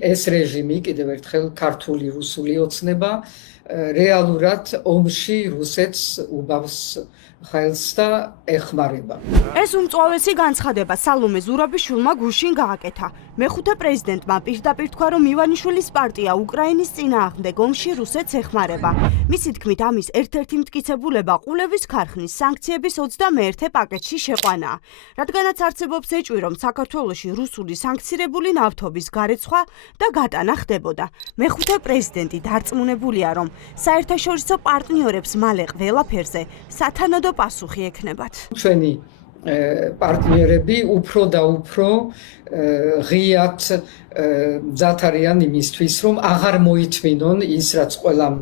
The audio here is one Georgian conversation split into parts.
ეს რეჟიმი კიდევ ერთხელ ქართული რუსული ოცნება რეალურად ომში რუსეთს უბავს ხელს და ეხმარება. ეს უმწვავესი განცხადება სალომე ზურაბიშვილმა გუშინ გააკეთა. მეხუთე პრეზიდენტმა პირდაპირ თქვა, რომ ივანიშვილის პარტია უკრაინის წინააღმდეგ ომში რუსეთს ეხმარება. მისი თქმით, ამის ერთ-ერთი მტკიცებულება ყულევის ქარხნის სანქციების 21-ე პაკეტში შეყვანაა. რადგანაც არსებობს ეჭვი, რომ საქართველოში რუსული სანქცირებული ნავთობის გარეცხვა და გატანა ხდებოდა. მეხუთე პრეზიდენტი დარწმუნებულია, რომ საერთაშორისო პარტნიორებს მალე ყველაფერზე სათანადო პასუხი ექნებათ. ჩვენი პარტნიორები უფრო და უფრო ღიად მზად არიან იმისთვის, რომ აღარ მოითმინონ ის, რაც ყველამ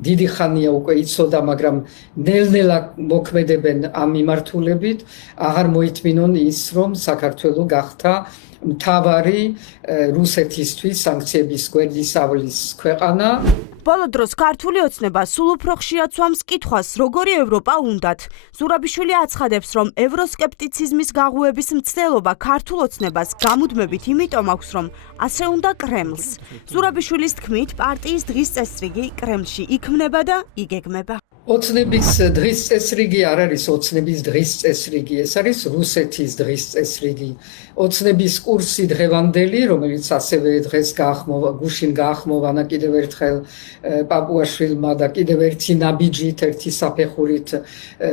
დიდი ხანია უკვე იცოდა, მაგრამ ნელ-ნელა მოქმედებენ ამ მიმართულებით, აღარ მოითმინონ ის, რომ საქართველო გახდა მთავარი რუსეთისთვის სანქციების გვერდისავლის ქვეყანა. ბოლო დროს ქართული ოცნება სულ უფრო ხშირად სვამს კითხვას, როგორი ევროპა უნდათ. ზურაბიშვილი აცხადებს, რომ ევროსკეპტიციზმის გაღუების მცდელობა ქართულ ოცნებას გამუდმებით იმიტომ აქვს, რომ ასე უნდა კრემლს. ზურაბიშვილის თქმით, პარტიის დღის წესრიგი კრემლში იქმნება და იგეგმება. ოცნების დღის წესრიგი არ არის ოცნების დღის წესრიგი, ეს არის რუსეთის დღის წესრიგი. ოცნების კურსი დღევანდელი, რომელიც ასევე დღეს გუშინ გაახმოვანა კიდევ ერთხელ პაპუაშვილმა და კიდევ ერთი ნაბიჯით, ერთი საფეხურით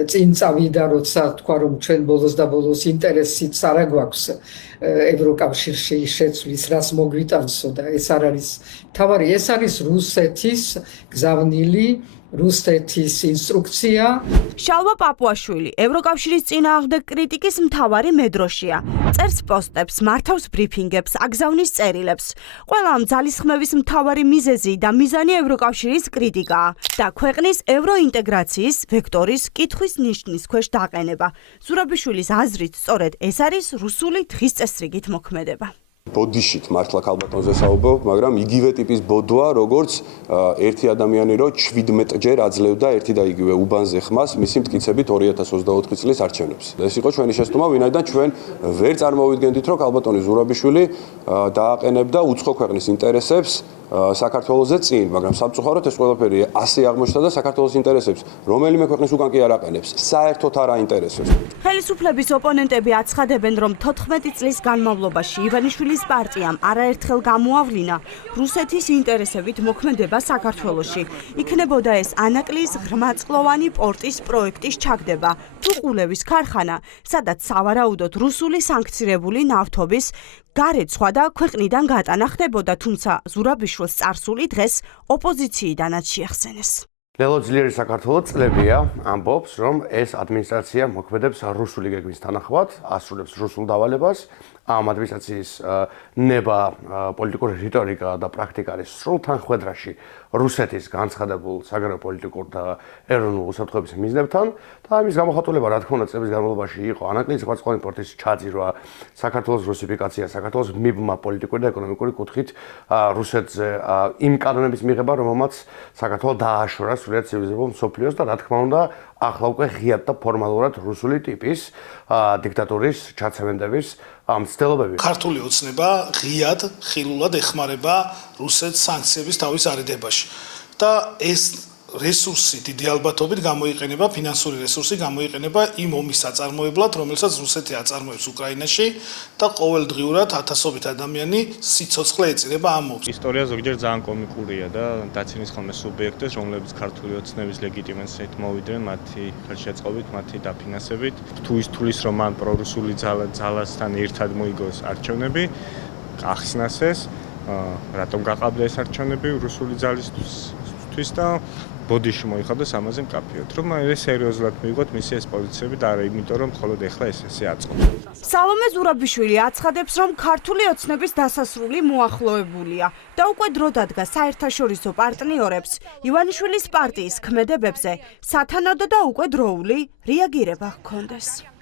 წინ წავიდა, როცა თქვა, რომ ჩვენ ბოლოს და ბოლოს ინტერესიც არ გვაქვს ევროკავშირში შეცვლის, რაც მოგვიტანსო და ეს არ არის თავარი, ეს არის რუსეთის გზავნილი რუსეთის ინსტრუქცია. შალვა პაპუაშვილი ევროკავშირის წინააღმდეგ კრიტიკის მთავარი მედროშია. წერს პოსტებს, მართავს ბრიფინგებს, აგზავნის წერილებს. ყველა ამ ძალისხმევის მთავარი მიზეზი და მიზანი ევროკავშირის კრიტიკაა და ქვეყნის ევროინტეგრაციის ვექტორის კითხვის ნიშნის ქვეშ დაყენება. ზურაბიშვილის აზრით, სწორედ ეს არის რუსული დღის წესრიგით მოქმედება. ბოდიშით მართლა ქალბატონზე საუბრობ, მაგრამ იგივე ტიპის ბოდვა, როგორც ერთი ადამიანი რო 17ჯერ აძლევდა ერთი და იგივე უბანზე ხმას მისი მტკიცებით 2024 წლის არჩევნებს. ეს იყო ჩვენი შეცდომა, ვინაიდან ჩვენ ვერ წარმოვიდგენდით, რომ ქალბატონი ზურაბიშვილი დააყენებდა უცხო ქვეყნის ინტერესებს საქართველოზე წინ, მაგრამ სამწუხაროდ ეს ყველაფერი ასე აღმოჩნდა და საქართველოს ინტერესებს რომელიმე ქვეყნის უკან კი არ აყენებს, საერთოდ არ აინტერესებს. ხელისუფლების ოპონენტები აცხადებენ, რომ 14 წლის განმავლობაში ივანიშვილის პარტიამ არაერთხელ გამოავლინა რუსეთის ინტერესებით მოქმედება საქართველოში. იქნებოდა ეს ანაკლის ღრმაწყლოვანი პორტის პროექტის ჩაგდება თუ ყულევის ქარხანა, სადაც სავარაუდოდ რუსული სანქცირებული ნავთობის გარეცხვა და ქვეყნიდან გატანა ხდებოდა, თუმცა ზურაბიშვილს წარსული დღეს ოპოზიციიდანაც შეახსენეს. ლელო ძლიერი საქართველოს წლებია ამბობს, რომ ეს ადმინისტრაცია მოქმედებს რუსული გეგმის თანახმად, ასრულებს რუსულ დავალებას. ამ ადმინისტრაციის ნება პოლიტიკური რიტორიკა და პრაქტიკა არის სრულ თანხვედრაში რუსეთის განცხადებულ საგარეო პოლიტიკურ და ეროვნულ უსაფრთხოების მიზნებთან და ამის გამოხატულება, რა თქმა უნდა, წლების განმავლობაში იყო ანაკლის ღვაწლოვანი პორტის ჩაძირვა, საქართველოს რუსიფიკაცია, საქართველოს მიბმა პოლიტიკური და ეკონომიკური კუთხით რუსეთზე იმ კანონების მიღება, რომელმაც საქართველო დააშორა სრულიად ცივილიზებულ მსოფლიოს და რა თქმა უნდა, ახლა უკვე ღიად და ფორმალურად რუსული ტიპის დიქტატურის ჩაცემენტების მცდელობები. ქართული ოცნება ღიად, ხილულად ეხმარება რუსეთს სანქციების თავის არიდებაში და ეს რესურსი დიდი ალბათობით გამოიყენება, ფინანსური რესურსი გამოიყენება იმ ომის აწარმოებლად, რომელსაც რუსეთი აწარმოებს უკრაინაში და ყოველდღიურად ათასობით ადამიანი სიცოცხლე ეწირება ამ ომს. ისტორია ზოგჯერ ძალიან კომიკურია და დაცინის ხოლმე სუბიექტებს, რომლებიც ქართული ოცნების ლეგიტიმაციით მოვიდნენ, მათი ხელშეწყობით, მათი დაფინანსებით. თუ ის თulis რომ მან პრორუსული ძალასთან ერთად მოიგოს არჩევნები, ახსნას ეს, რატომ გაყავდა ეს არჩევნები რუსული ძალისთვის და ბოდიში მოიხადოს ამაზე მკაფიოდ, რომ ეს სერიოზულად მიიღოთ მისი ეს პოზიციები და არა იმიტომ, რომ მხოლოდ ეხლა ესე აწყობს. სალომე ზურაბიშვილი აცხადებს, რომ ქართული ოცნების დასასრული მოახლოებულია და უკვე დრო დადგა საერთაშორისო პარტნიორებს ივანიშვილის პარტიის ქმედებებზე სათანადო და უკვე დროული რეაგირება ჰქონდეს.